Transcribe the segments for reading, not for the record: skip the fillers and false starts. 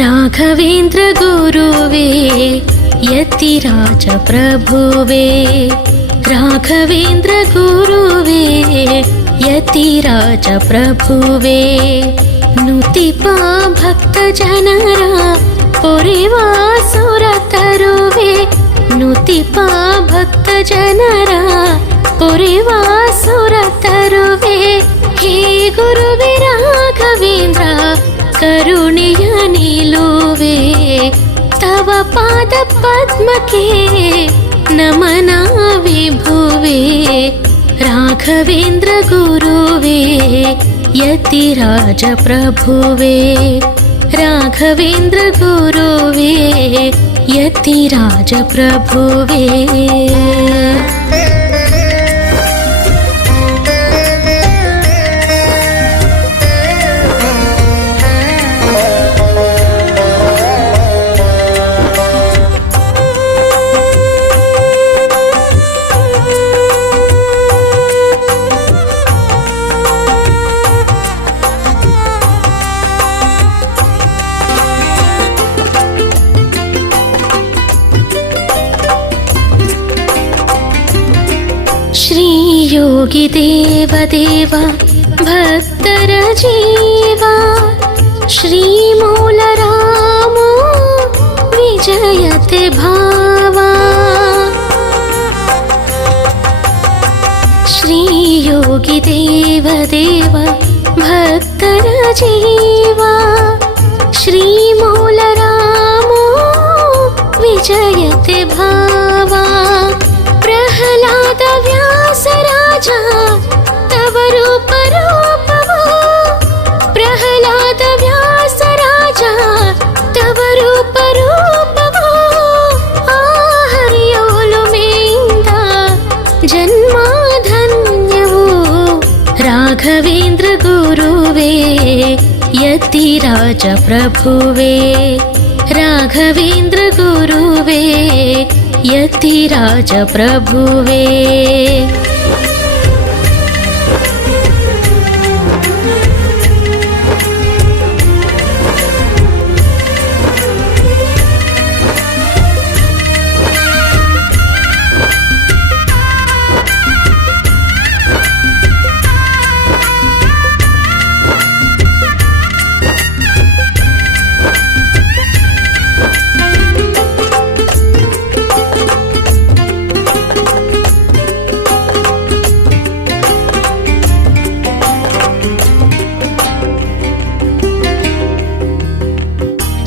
ರಾಘವೇಂದ್ರ ಗುರುವೇ ಯತಿರಾಜ ಪ್ರಭುವೇ, ರಾಘವೇಂದ್ರ ಗುರುವೇ ಯತಿರಾಜ ಪ್ರಭುವೇ, ನುತಿಪ ಭಕ್ತ ಜನರ ಪೊರೆವಾ ಸುರ ತರುವೆ, ನುತಿಪ ಭಕ್ತ ಜನರ ಪೊರೆವಾ ಸುರ ತರುವೆ, ಹೇ ಗುರುವೇ ರಾಘವೇಂದ್ರ ಕರುಣೆಯ ನಿಲುವೆ, ತವ ಪಾದ ಪದ್ಮಕ್ಕೆ ನಮನ ವಿಭುವೆ, ರಾಘವೇಂದ್ರ ಗುರುವೇ ಯತಿರಾಜ ಪ್ರಭುವೇ, ರಾಘವೇಂದ್ರ ಗುರುವೇ ಯತಿರಾಜ ಪ್ರಭುವೇ. ಯೋಗಿ ದೇವ ದೇವ ಭಕ್ತರ ಜೀವ, ಶ್ರೀ ಮೂಲ ರಾಮೋ ವಿಜಯತೆ ಭಾವ, ಶ್ರೀ ಯೋಗಿ ದೇವ ದೇವ ಭಕ್ತರ ಜೀವ, ಶ್ರೀ ಮೂಲ ರಾಮೋ ವಿಜಯತೆ ಭಾವ, ಪ್ರಹ್ಲಾದ ವ್ಯಾಸರಾಜ ತವ ರೂಪ ರೂಪವೋ, ಪ್ರಹ್ಲಾದ ವ್ಯಾಸರಾಜ ತವ ರೂಪ ರೂಪವೋ, ಆ ಹರಿಯೋಲುಮೆಯಿಂದ ಜನ್ಮಧನ್ಯವೋ, ರಾಘವೇಂದ್ರ ಗುರುವೇ ಯತಿರಾಜ ಪ್ರಭುವೇ, ರಾಘವೇಂದ್ರ ಗುರುವೇ ಯತಿರಾಜ ಪ್ರಭುವೇ.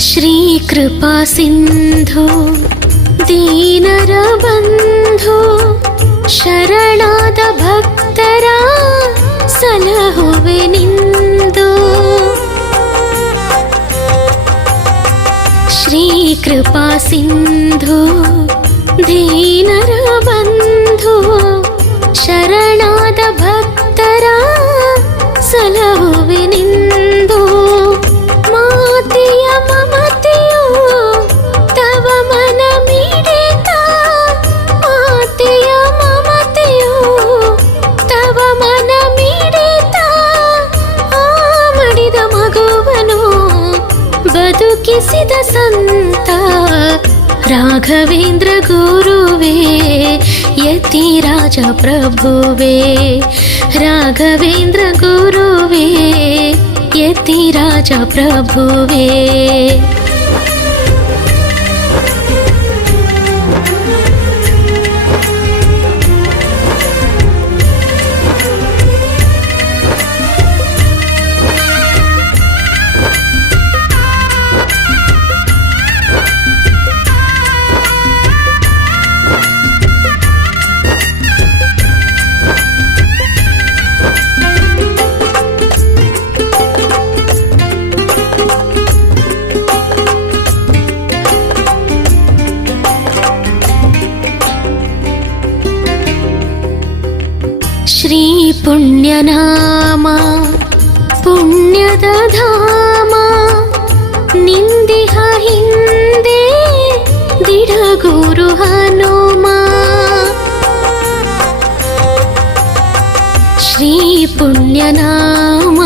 ಶ್ರೀ ಕೃಪಾ ಸಿಂಧು ದೀನರ ಬಂಧು, ಶರಣಾದ ಭಕ್ತರ ಸಲಹುವೆ ನಿಂದು, ಶ್ರೀ ಕೃಪಾ ಸಿಂಧು ದೀನರ ಬಂಧು, ಶರಣಾದ ಭಕ್ತರ ಸಲಹುವೆ ನಿಂದು, ಮಾತೆಯ ಮಮತೆಯು ತವ ಮನ ಮಿಡಿತ, ಮಾತೆಯ ಮಮತೆಯು ತವ ಮನ ಮಿಡಿತ, ಆ ಮಡಿದ ಮಗುವನು ಬದುಕಿಸಿದ ಸಂತ, ರಾಘವೇಂದ್ರ ಗುರುವೇ ಯತಿರಾಜ ಪ್ರಭುವೇ, ರಾಘವೇಂದ್ರ ಗುರುವೇ ಯತಿರಾಜ ಪ್ರಭುವೇ. ಶ್ರೀ ಪುಣ್ಯನಾಮ ಪುಣ್ಯದ ಧಾಮ ನಿಂದಿಹ ಹಿಂದೆ ದಿಡಗುರು ಹನುಮ. ಶ್ರೀ ಪುಣ್ಯನಾಮ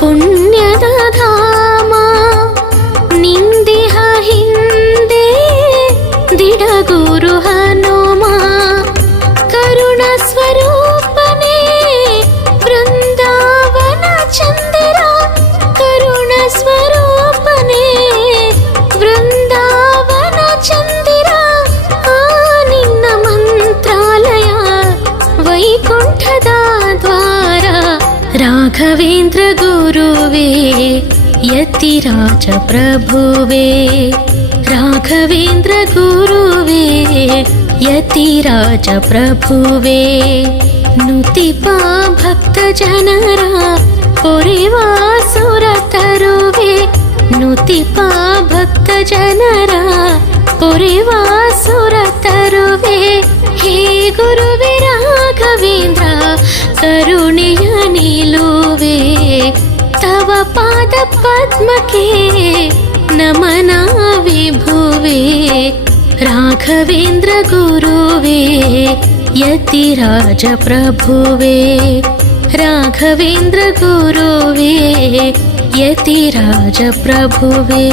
ಪುಣ್ಯದ ಧಾಮ ನಿಂದಿಹ ಹಿಂದೆ ದಿಡಗುರು ಹನುಮ. ಕರುಣ ಸ್ವರೂಪನೇ ವೃಂದಾವನ ಚಂದಿರ, ಕರುಣ ಸ್ವರೂಪನೇ ವೃಂದಾವನ ಚಂದಿರ. ಆ ನಿನ್ನ ಮಂತ್ರಾಲಯ ವೈಕುಂಠದ ದ್ವಾರ. ರಾಘವೇಂದ್ರ ಗುರುವೇ ಯತಿರಾಜ ಪ್ರಭುವೇ, ರಾಘವೇಂದ್ರ ಗುರುವೇ ಯತಿರಾಜ ಪ್ರಭುವೇ. ನುತಿಪ ಭಕ್ತ ಜನರ ಪೊರೆವಾ ಸುರ ತರುವೆ, ನುತಿಪ ಭಕ್ತ ಜನರ ಪೊರೆವಾ ಸುರ ತರುವೆ. ಹೇ ಗುರುವೇ ರಾಘವೇಂದ್ರ ಕರುಣೆಯ ನಿಲುವೆ, ತವ ಪಾದ ಪದ್ಮಕ್ಕೆ ನಮನ ವಿಭುವೆ. ರಾಘವೇಂದ್ರ ಗುರುವೇ ಯತಿರಾಜ ಪ್ರಭುವೇ, ರಾಘವೇಂದ್ರ ಗುರುವೇ ಯತಿರಾಜ ಪ್ರಭುವೇ.